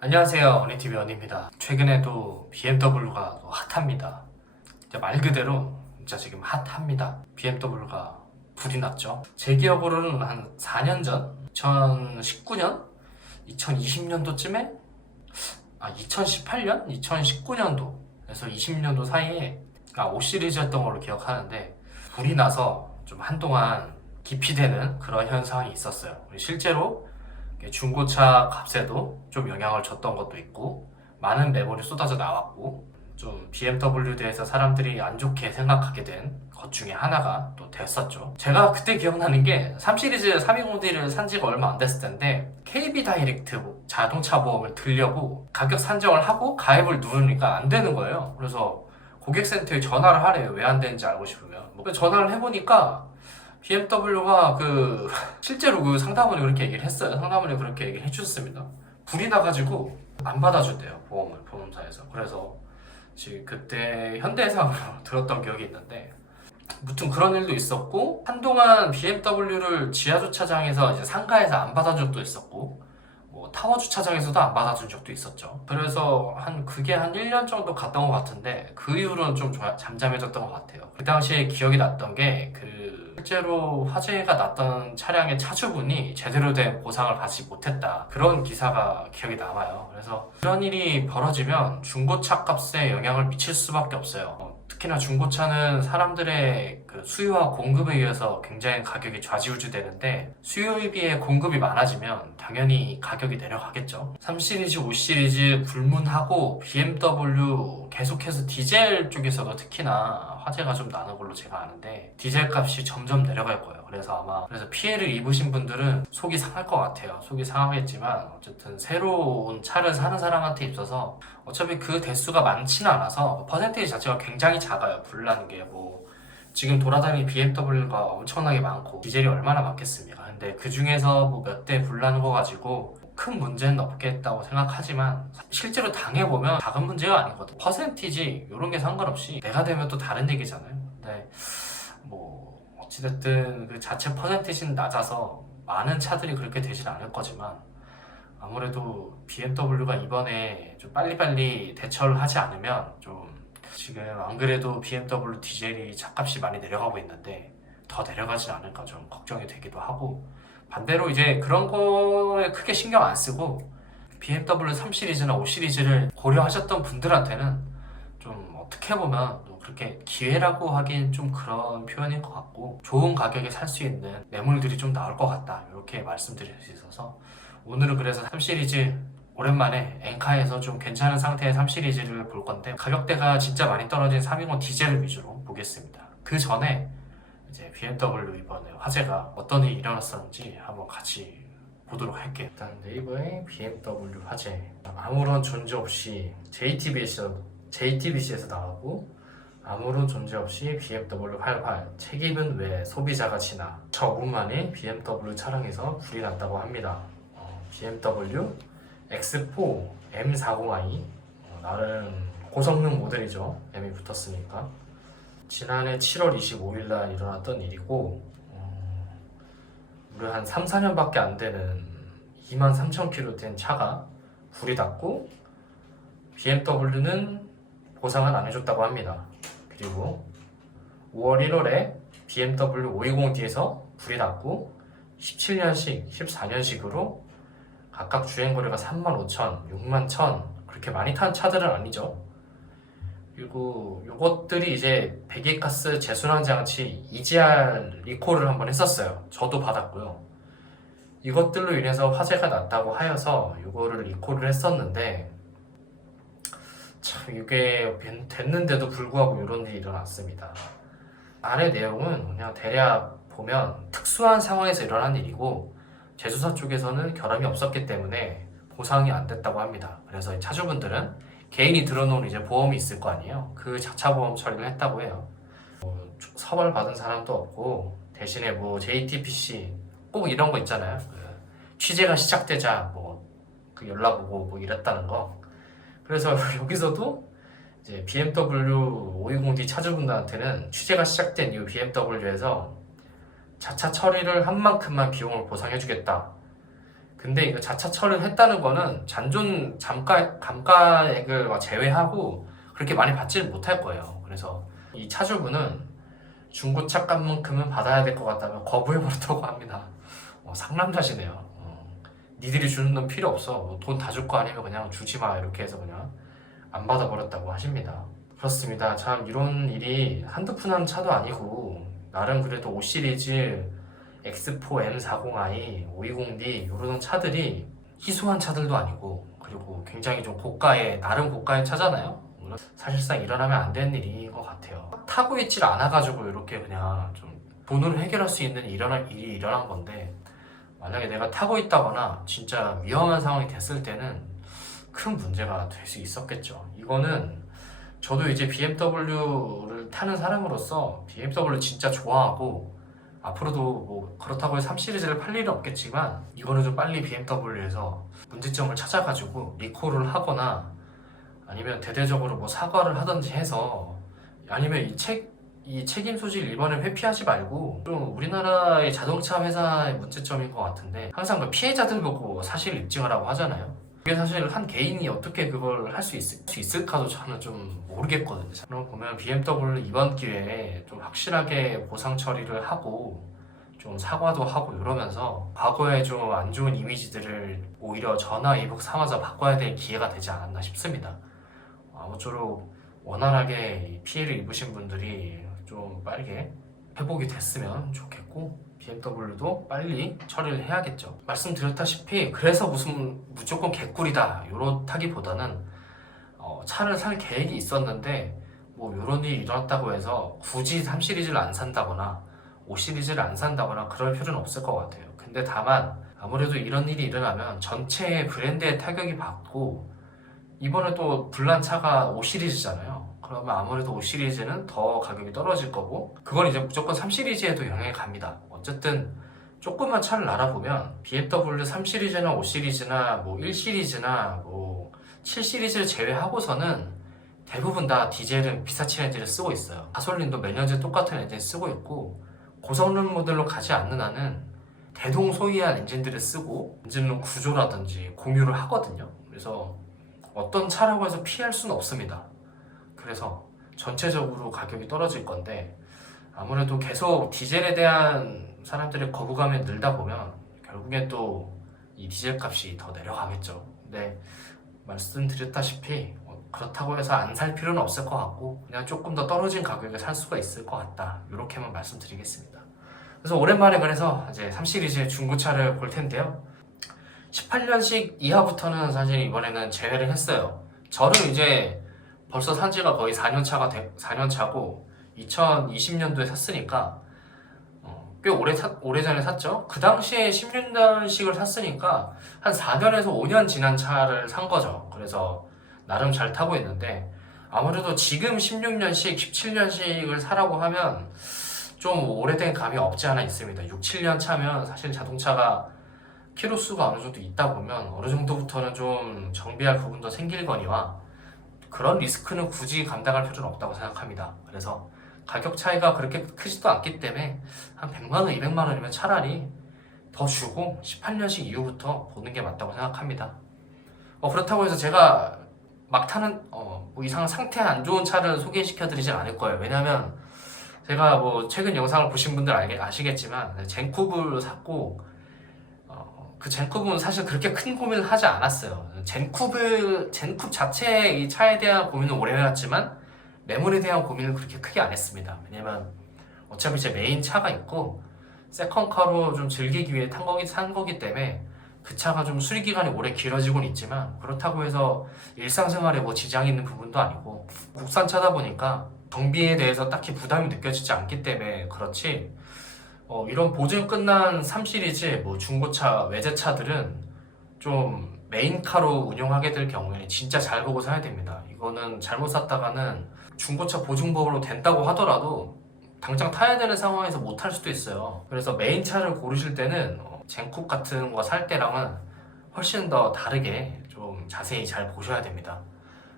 안녕하세요. 어니티비 언입니다. 최근에도 BMW가 또 핫합니다. 말 그대로 진짜 지금 핫합니다. BMW가 불이 났죠. 제 기억으로는 한 4년 전 2019년? 2020년도쯤에? 아 2018년? 2019년도. 그래서 20년도 사이에 아, 5 시리즈였던 걸로 기억하는데 불이 나서 좀 한동안 기피되는 그런 현상이 있었어요. 실제로 중고차 값에도 좀 영향을 줬던 것도 있고 많은 매물이 쏟아져 나왔고 좀 BMW에 대해서 사람들이 안 좋게 생각하게 된 것 중에 하나가 또 됐었죠. 제가 그때 기억나는 게 3시리즈 320D를 산 지가 얼마 안 됐을 텐데 KB 다이렉트 자동차 보험을 들려고 가격 산정을 하고 가입을 누르니까 안 되는 거예요. 그래서 고객센터에 전화를 하래요. 왜 안 되는지 알고 싶으면. 뭐 전화를 해보니까 BMW가 그 실제로 그 상담원이 그렇게 얘기를 했어요. 상담원이 그렇게 얘기를 해주셨습니다. 불이 나가지고 안 받아준대요 보험을 보험사에서. 그래서 지금 그때 현대해상으로 들었던 기억이 있는데 무튼 그런 일도 있었고 한동안 BMW를 지하 주차장에서 이제 상가에서 안 받아준 적도 있었고 뭐 타워 주차장에서도 안 받아준 적도 있었죠. 그래서 한 그게 한 1년 정도 갔던 것 같은데 그 이후로는 좀 잠잠해졌던 것 같아요. 그 당시에 기억이 났던 게그 실제로 화재가 났던 차량의 차주분이 제대로 된 보상을 받지 못했다. 그런 기사가 기억이 남아요. 그래서 그런 일이 벌어지면 중고차 값에 영향을 미칠 수밖에 없어요. 어, 특히나 중고차는 사람들의 그 수요와 공급에 의해서 굉장히 가격이 좌지우지되는데 수요에 비해 공급이 많아지면 당연히 가격이 내려가겠죠. 3시리즈, 5시리즈 불문하고 BMW 계속해서 디젤 쪽에서도 특히나 화재가 좀 나는 걸로 제가 아는데 디젤 값이 점점 내려갈 거예요. 그래서 아마 그래서 피해를 입으신 분들은 속이 상할 것 같아요. 속이 상하겠지만 어쨌든 새로운 차를 사는 사람한테 있어서 어차피 그 대수가 많지는 않아서 퍼센테이지 자체가 굉장히 작아요. 불나는 게뭐 지금 돌아다니는 BMW가 엄청나게 많고 디젤이 얼마나 많겠습니까? 근데 그 중에서 뭐 몇 대 불나는 거 가지고 큰 문제는 없겠다고 생각하지만 실제로 당해보면 작은 문제가 아니거든. 퍼센티지 이런 게 상관없이 내가 되면 또 다른 얘기잖아요. 근데 뭐 어찌됐든 그 자체 퍼센티지는 낮아서 많은 차들이 그렇게 되진 않을 거지만 아무래도 BMW가 이번에 좀 빨리빨리 대처를 하지 않으면 좀 지금 안 그래도 BMW 디젤이 차값이 많이 내려가고 있는데 더 내려가진 않을까 좀 걱정이 되기도 하고 반대로 이제 그런 거에 크게 신경 안 쓰고 BMW 3 시리즈나 5 시리즈를 고려하셨던 분들한테는 좀 어떻게 보면 또 그렇게 기회라고 하긴 좀 그런 표현인 것 같고 좋은 가격에 살 수 있는 매물들이 좀 나올 것 같다 이렇게 말씀드릴 수 있어서 오늘은 그래서 3 시리즈 오랜만에 엔카에서 좀 괜찮은 상태의 3 시리즈를 볼 건데 가격대가 진짜 많이 떨어진 320 디젤을 위주로 보겠습니다. 그 전에 이제 BMW 이번에 화재가 어떤 일이 일어났었는지 한번 같이 보도록 할게요. 일단 네이버에 BMW 화재 아무런 존재 없이 JTBC에서 JTBC에서 나오고 아무런 존재 없이 BMW 활활 책임은 왜 소비자가 지나 저 5분 만에 BMW 차량에서 불이 났다고 합니다. 어, BMW X4 M40i 어, 나름 고성능 모델이죠. M이 붙었으니까 지난해 7월 25일 날 일어났던 일이고 어, 무려 한 3, 4년밖에 안 되는 2만 3천 킬로 된 차가 불이 났고 BMW는 보상은 안 해줬다고 합니다. 그리고 5월 1월에 BMW 520D에서 불이 났고 17년식, 14년식으로 각각 주행거리가 3만 5천, 6만 1천 그렇게 많이 탄 차들은 아니죠. 그리고 이것들이 이제 배기가스 재순환 장치 EGR 리콜을 한번 했었어요. 저도 받았고요. 이것들로 인해서 화재가 났다고 하여서 이거를 리콜을 했었는데 참 이게 됐는데도 불구하고 이런 일이 일어났습니다. 안의 내용은 그냥 대략 보면 특수한 상황에서 일어난 일이고 제조사 쪽에서는 결함이 없었기 때문에 보상이 안 됐다고 합니다. 그래서 이 차주분들은 개인이 들어놓은 이제 보험이 있을 거 아니에요. 그 자차 보험 처리를 했다고 해요. 뭐 서벌 받은 사람도 없고 대신에 뭐 JTPC 꼭 이런 거 있잖아요. 그 취재가 시작되자 뭐 그 연락 오고 뭐 이랬다는 거. 그래서 여기서도 이제 BMW 520D 차주분들한테는 취재가 시작된 이후 BMW에서 자차 처리를 한 만큼만 비용을 보상해주겠다. 근데 이거 자차 처리했다는 거는 잔존 잠가 감가액을 제외하고 그렇게 많이 받지는 못할 거예요. 그래서 이 차주분은 중고차 값만큼은 받아야 될 것 같다면 거부해버렸다고 합니다. 어, 상남자시네요. 어, 니들이 주는 돈 필요 없어. 뭐 돈다 줄 거 아니면 그냥 주지 마. 이렇게 해서 그냥 안 받아버렸다고 하십니다. 그렇습니다. 참 이런 일이 한두 푼 한 차도 아니고 나름 그래도 5 시리즈 X4 M40i, 520D 이런 차들이 희소한 차들도 아니고 그리고 굉장히 좀 고가의 나름 고가의 차잖아요. 사실상 일어나면 안 되는 일인 것 같아요. 타고 있질 않아가지고 이렇게 그냥 좀 돈으로 해결할 수 있는 일어날 일이 일어난 건데 만약에 내가 타고 있다거나 진짜 위험한 상황이 됐을 때는 큰 문제가 될 수 있었겠죠. 이거는 저도 이제 BMW를 타는 사람으로서 BMW 진짜 좋아하고 앞으로도 뭐 그렇다고 해서 3 시리즈를 팔 일은 없겠지만 이거는 좀 빨리 BMW에서 문제점을 찾아가지고 리콜을 하거나 아니면 대대적으로 뭐 사과를 하든지 해서 아니면 이 책, 이 책임 소질 일반을 회피하지 말고 좀 우리나라의 자동차 회사의 문제점인 것 같은데 항상 그 피해자들 보고 사실 입증하라고 하잖아요. 그게 사실 한 개인이 어떻게 그걸 할 수 있을까도 저는 좀 모르겠거든요. 그럼 보면 BMW 이번 기회에 좀 확실하게 보상 처리를 하고 좀 사과도 하고 이러면서 과거에 좀 안 좋은 이미지들을 오히려 전화 이북 삼아서 바꿔야 될 기회가 되지 않았나 싶습니다. 아무쪼록 원활하게 이 피해를 입으신 분들이 좀 빠르게 회복이 됐으면 좋겠고 BMW도 빨리 처리를 해야겠죠. 말씀드렸다시피 그래서 무슨 무조건 개꿀이다 이렇다기보다는 어, 차를 살 계획이 있었는데 뭐 이런 일이 일어났다고 해서 굳이 3 시리즈를 안 산다거나 5 시리즈를 안 산다거나 그럴 필요는 없을 것 같아요. 근데 다만 아무래도 이런 일이 일어나면 전체 브랜드에 타격이 받고 이번에 또 불난 차가 5 시리즈잖아요. 그러면 아무래도 5 시리즈는 더 가격이 떨어질 거고 그건 이제 무조건 3 시리즈에도 영향이 갑니다. 어쨌든 조금만 차를 알아보면 BMW 3 시리즈나 5 시리즈나 뭐 1 시리즈나 뭐 7 시리즈를 제외하고서는 대부분 다 디젤은 비사친 엔진을 쓰고 있어요. 가솔린도 몇 년째 똑같은 엔진 쓰고 있고 고성능 모델로 가지 않는 한은 대동소이한 엔진들을 쓰고 엔진룸 구조라든지 공유를 하거든요. 그래서 어떤 차라고 해서 피할 수는 없습니다. 그래서 전체적으로 가격이 떨어질 건데 아무래도 계속 디젤에 대한 사람들의 거부감이 늘다 보면 결국엔 또 이 디젤 값이 더 내려가겠죠. 근데 말씀드렸다시피 뭐 그렇다고 해서 안 살 필요는 없을 것 같고 그냥 조금 더 떨어진 가격에 살 수가 있을 것 같다. 이렇게만 말씀드리겠습니다. 그래서 오랜만에 그래서 이제 3 시리즈의 중고차를 볼 텐데요. 18년식 이하부터는 사실 이번에는 제외를 했어요. 저는 이제 벌써 산 지가 거의 4년 차가 돼, 4년 차고 2020년도에 샀으니까 어, 꽤 오래 사, 오래전에 샀죠. 그 당시에 16년식을 샀으니까 한 4년에서 5년 지난 차를 산 거죠. 그래서 나름 잘 타고 있는데 아무래도 지금 16년식, 17년식을 사라고 하면 좀 오래된 감이 없지 않아 있습니다. 6, 7년 차면 사실 자동차가 키로수가 어느 정도 있다 보면 어느 정도부터는 좀 정비할 부분도 생길 거니와 그런 리스크는 굳이 감당할 필요는 없다고 생각합니다. 그래서 가격 차이가 그렇게 크지도 않기 때문에 한 100만 원, 200만 원이면 차라리 더 주고 18년식 이후부터 보는 게 맞다고 생각합니다. 어, 그렇다고 해서 제가 막 타는 어, 뭐 이상한 상태 안 좋은 차를 소개시켜 드리진 않을 거예요. 왜냐면 제가 뭐 최근 영상을 보신 분들 알게, 아시겠지만 젠쿠브를 샀고 어, 그 젠쿠브는 사실 그렇게 큰 고민을 하지 않았어요. 젠쿠브 젠쿠브 자체의 이 차에 대한 고민은 오래 해왔지만 매물에 대한 고민을 그렇게 크게 안 했습니다. 왜냐면 어차피 제 메인 차가 있고 세컨카로 좀 즐기기 위해 탄 거기 산 거기 때문에 그 차가 좀 수리 기간이 오래 길어지곤 있지만 그렇다고 해서 일상생활에 뭐 지장이 있는 부분도 아니고 국산 차다 보니까 정비에 대해서 딱히 부담이 느껴지지 않기 때문에 그렇지 어, 이런 보증 끝난 3 시리즈 뭐 중고차 외제차들은 좀 메인카로 운영하게 될 경우에는 진짜 잘 보고 사야 됩니다. 이거는 잘못 샀다가는 중고차 보증법으로 된다고 하더라도 당장 타야 되는 상황에서 못 탈 수도 있어요. 그래서 메인 차를 고르실 때는 어, 젠쿱 같은 거 살 때랑은 훨씬 더 다르게 좀 자세히 잘 보셔야 됩니다.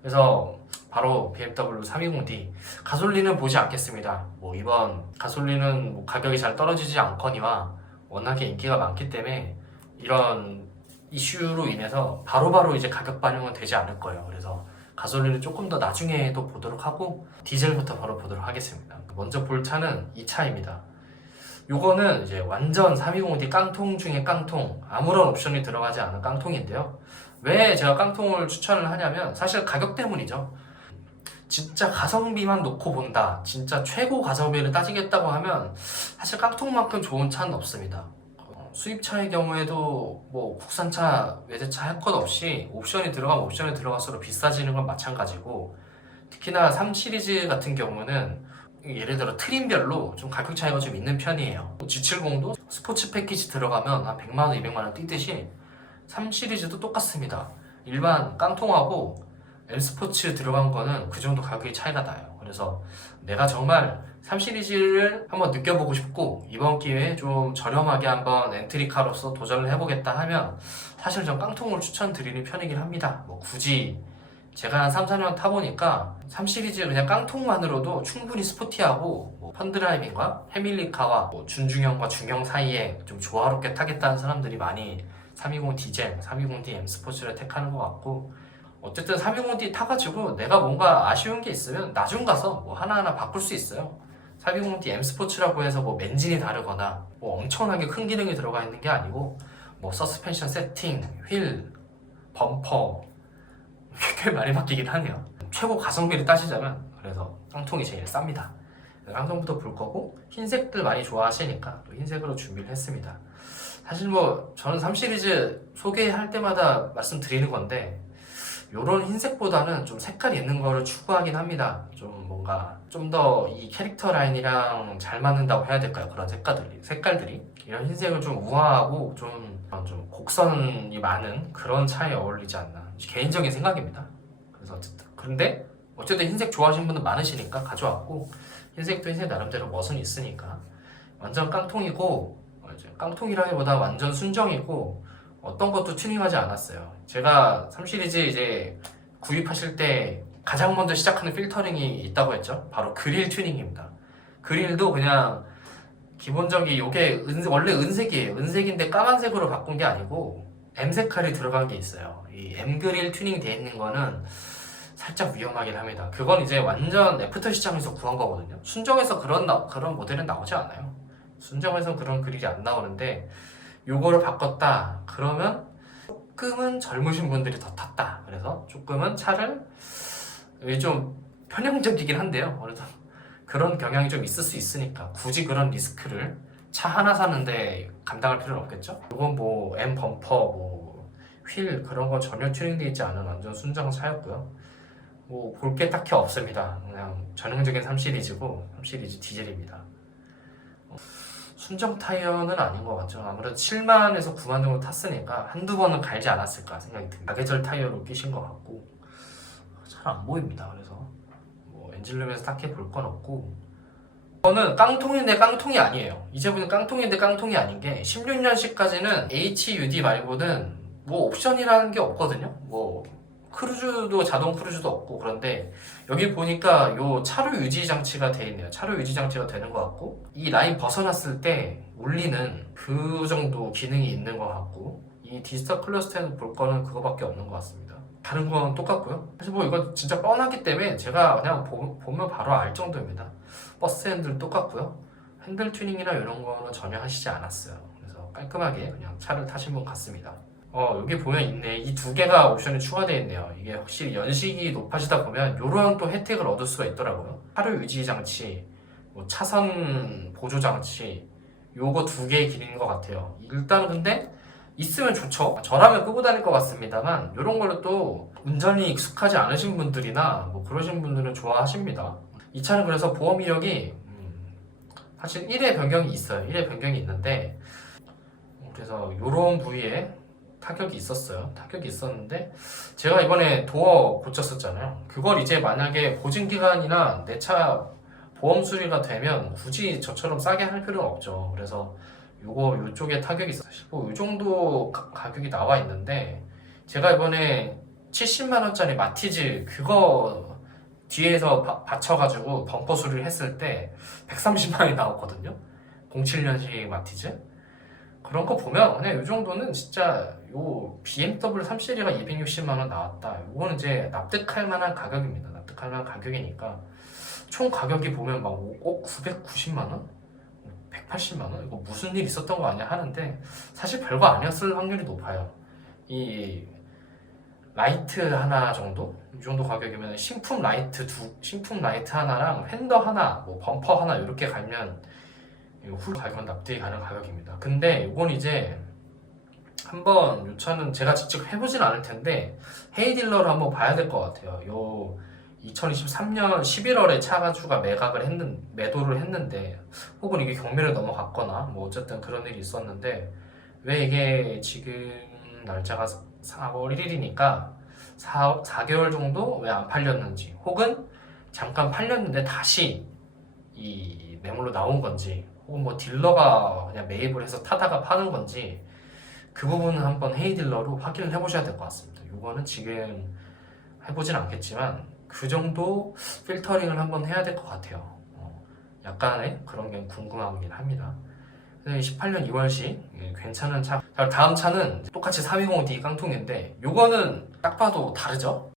그래서 바로 BMW 320D 가솔린은 보지 않겠습니다. 뭐 이번 가솔린은 뭐 가격이 잘 떨어지지 않거니와 워낙에 인기가 많기 때문에 이런 이슈로 인해서 바로바로 이제 가격 반영은 되지 않을 거예요. 그래서 가솔린은 조금 더 나중에 또 보도록 하고 디젤부터 바로 보도록 하겠습니다. 먼저 볼 차는 이 차입니다. 요거는 이제 완전 320D 깡통 중에 깡통 아무런 옵션이 들어가지 않은 깡통인데요. 왜 제가 깡통을 추천을 하냐면 사실 가격 때문이죠. 진짜 가성비만 놓고 본다. 진짜 최고 가성비를 따지겠다고 하면 사실 깡통만큼 좋은 차는 없습니다. 어, 수입차의 경우에도 뭐 국산차, 외제차 할 것 없이 옵션이 들어가면 옵션이 들어갈수록 비싸지는 건 마찬가지고 특히나 3 시리즈 같은 경우는 예를 들어 트림별로 좀 가격 차이가 좀 있는 편이에요. G70도 스포츠 패키지 들어가면 한 100만 원, 200만 원 뛰듯이 3 시리즈도 똑같습니다. 일반 깡통하고 M 스포츠 들어간 거는 그 정도 가격이 차이가 나요. 그래서 내가 정말 3 시리즈를 한번 느껴보고 싶고 이번 기회에 좀 저렴하게 한번 엔트리카로서 도전을 해보겠다 하면 사실 전 깡통을 추천드리는 편이긴 합니다. 뭐 굳이 제가 한 3, 4년 타보니까 3 시리즈 그냥 깡통만으로도 충분히 스포티하고 뭐 펀드라이빙과 패밀리카와 뭐 준중형과 중형 사이에 좀 조화롭게 타겠다는 사람들이 많이 320 디젤, 320D M 스포츠를 택하는 것 같고 어쨌든 320D 타가지고 내가 뭔가 아쉬운 게 있으면 나중 가서 뭐 하나하나 바꿀 수 있어요. 320D M 스포츠라고 해서 뭐 엔진이 다르거나 뭐 엄청나게 큰 기능이 들어가 있는 게 아니고 뭐 서스펜션 세팅, 휠, 범퍼 꽤 많이 바뀌긴 하네요. 최고 가성비를 따지자면 그래서 깡통이 제일 쌉니다. 깡통부터 볼 거고 흰색들 많이 좋아하시니까 또 흰색으로 준비를 했습니다. 사실 뭐 저는 3 시리즈 소개할 때마다 말씀드리는 건데 요런 흰색보다는 좀 색깔이 있는 거를 추구하긴 합니다. 좀 뭔가 좀 더 이 캐릭터 라인이랑 잘 맞는다고 해야 될까요? 그런 색깔들이 색깔들이 이런 흰색은 좀 우아하고 좀, 좀 곡선이 많은 그런 차에 어울리지 않나 개인적인 생각입니다. 그래서 어쨌든 그런데 어쨌든 흰색 좋아하시는 분들 많으시니까 가져왔고 흰색도 흰색 나름대로 멋은 있으니까 완전 깡통이고 어, 깡통이라기보다 완전 순정이고 어떤 것도 튜닝하지 않았어요. 제가 3 시리즈 이제 구입하실 때 가장 먼저 시작하는 필터링이 있다고 했죠. 바로 그릴 튜닝입니다. 그릴도 그냥 기본적인 요게 은- 원래 은색이에요. 은색인데 까만색으로 바꾼 게 아니고 M 색깔이 들어간 게 있어요. 이 M 그릴 튜닝 돼 있는 거는 살짝 위험하긴 합니다. 그건 이제 완전 애프터 시장에서 구한 거거든요. 순정에서 그런 나- 그런 모델은 나오지 않아요. 순정에서 그런 그릴이 안 나오는데 요거를 바꿨다. 그러면 조금은 젊으신 분들이 더 탔다. 그래서 조금은 차를 좀 편향적이긴 한데요. 그래서 그런 경향이 좀 있을 수 있으니까 굳이 그런 리스크를 차 하나 사는데 감당할 필요는 없겠죠? 이건 뭐 M 범퍼 뭐 휠 그런 거 전혀 튜닝되어 있지 않은 완전 순정 차였고요. 뭐 볼 게 딱히 없습니다. 그냥 전형적인 3 시리즈고 3 시리즈 디젤입니다 순정 타이어는 아닌 것 같죠. 아무래도 7만에서 9만 정도 탔으니까 한두 번은 갈지 않았을까 생각이 듭니다. 사계절 타이어로 끼신 것 같고 잘 안 보입니다. 그래서 뭐 엔진룸에서 딱히 볼 건 없고 이거는 깡통인데 깡통이 아니에요. 이 제품은 깡통인데 깡통이 아닌 게 16년식까지는 HUD 말고는 뭐 옵션이라는 게 없거든요. 뭐 크루즈도 자동 크루즈도 없고 그런데 여기 보니까 요 차로 유지 장치가 돼 있네요. 차로 유지 장치가 되는 것 같고 이 라인 벗어났을 때 울리는 그 정도 기능이 있는 것 같고 이 디지털 클러스터에서 볼 거는 그거밖에 없는 것 같습니다. 다른 건 똑같고요. 사실 뭐 이거 진짜 뻔하기 때문에 제가 그냥 보, 보면 바로 알 정도입니다. 버스 핸들 똑같고요. 핸들 튜닝이나 이런 거는 전혀 하시지 않았어요. 그래서 깔끔하게 그냥 차를 타신 분 같습니다. 어 여기 보면 있네. 이 두 개가 옵션이 추가되어 있네요. 이게 확실히 연식이 높아지다 보면 이런 또 혜택을 얻을 수가 있더라고요. 차로 유지 장치 뭐 차선 보조 장치 요거 두 개의 기능인 것 같아요. 일단 근데 있으면 좋죠. 저라면 끄고 다닐 것 같습니다만 이런 거를 또 운전이 익숙하지 않으신 분들이나 뭐 그러신 분들은 좋아하십니다. 이 차는 그래서 보험 이력이 음, 사실 1회 변경이 있어요. 1회 변경이 있는데 그래서 이런 부위에 타격이 있었어요. 타격이 있었는데 제가 이번에 도어 고쳤었잖아요. 그걸 이제 만약에 보증 기간이나 내 차 보험 수리가 되면 굳이 저처럼 싸게 할 필요는 없죠. 그래서 요거 요쪽에 타격이 있어요. 뭐이 정도 가, 가격이 나와 있는데 제가 이번에 70만 원짜리 마티즈 그거 뒤에서 바- 받쳐가지고 범퍼 수리를 했을 때 130만 원이 나왔거든요. 07년식 마티즈. 그런 거 보면 그냥 이 정도는 진짜 요 BMW 3 시리가 260만 원 나왔다. 이거는 이제 납득할 만한 가격입니다. 납득할 만한 가격이니까 총 가격이 보면 막 어, 990만 원, 180만 원 이거 무슨 일 있었던 거 아니야 하는데 사실 별거 아니었을 확률이 높아요. 이 라이트 하나 정도 이 정도 가격이면 신품 라이트 두 신품 라이트 하나랑 휀더 하나, 뭐 범퍼 하나 이렇게 갈면 훌 가격은 납득이 가는 가격입니다. 근데 이건 이제 한번 요 차는 제가 직접 해보진 않을 텐데 헤이딜러를 한번 봐야 될 것 같아요. 요 2023년 11월에 차 가주가 매각을 했는 매도를 했는데 혹은 이게 경매를 넘어갔거나 뭐 어쨌든 그런 일이 있었는데 왜 이게 지금 날짜가 4월 1일이니까 4, 4개월 정도 왜 안 팔렸는지 혹은 잠깐 팔렸는데 다시 이 매물로 나온 건지 혹은 뭐 딜러가 그냥 매입을 해서 타다가 파는 건지 그 부분은 한번 헤이 딜러로 확인을 해보셔야 될 것 같습니다. 이거는 지금 해보진 않겠지만 그 정도 필터링을 한번 해야 될 것 같아요. 어, 약간의 그런 게 궁금하긴 합니다. 18년 2월시 괜찮은 차. 자, 다음 차는 똑같이 320D 깡통인데 요거는 딱 봐도 다르죠?